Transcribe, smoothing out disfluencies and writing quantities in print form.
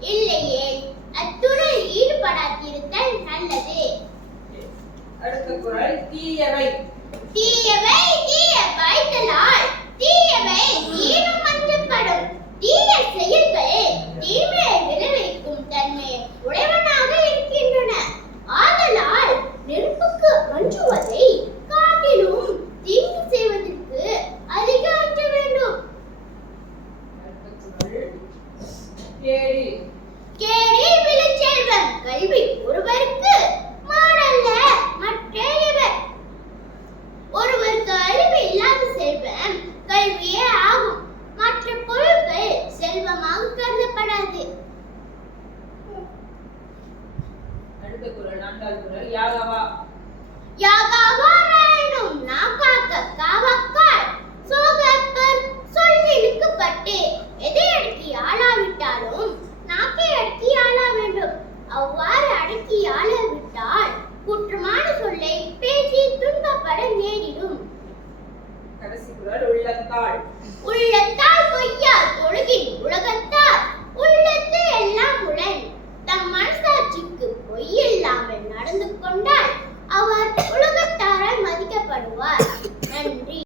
இல்லையே, அத்துறையில் ஈடுபடாதிருத்தல் நல்லது. அடுத்த குறள் தீயவை. தீயவை தீயவைதலால் தீயவை தீரும் அஞ்சப்படும். தீய செயல்கள் தீமையை விளைவிக்கும் தன்மை உடையவனாக இருக்கின்றன. ஆதலால் நெருப்புக்கு அஞ்சுவதை காட்டிலும் தீங்கு செய்வதற்கு அதிக அஞ்ச வேண்டும். கேடி. கேடி விளைச்செல்வம். கல்வி ஒருவருக்கு மாடல்ல மற்றையவர். ஒருவருக்கு அறிவு இல்லாத செல்வம் கல்வியே ஆகும். மற்ற பொருட்கள் செல்வமாக கருதப்படாது. அடுத்த குறள் நான்காவது குறள் யாகவா. யாகாவா நாயனும் நாக்காக்க காவாக்க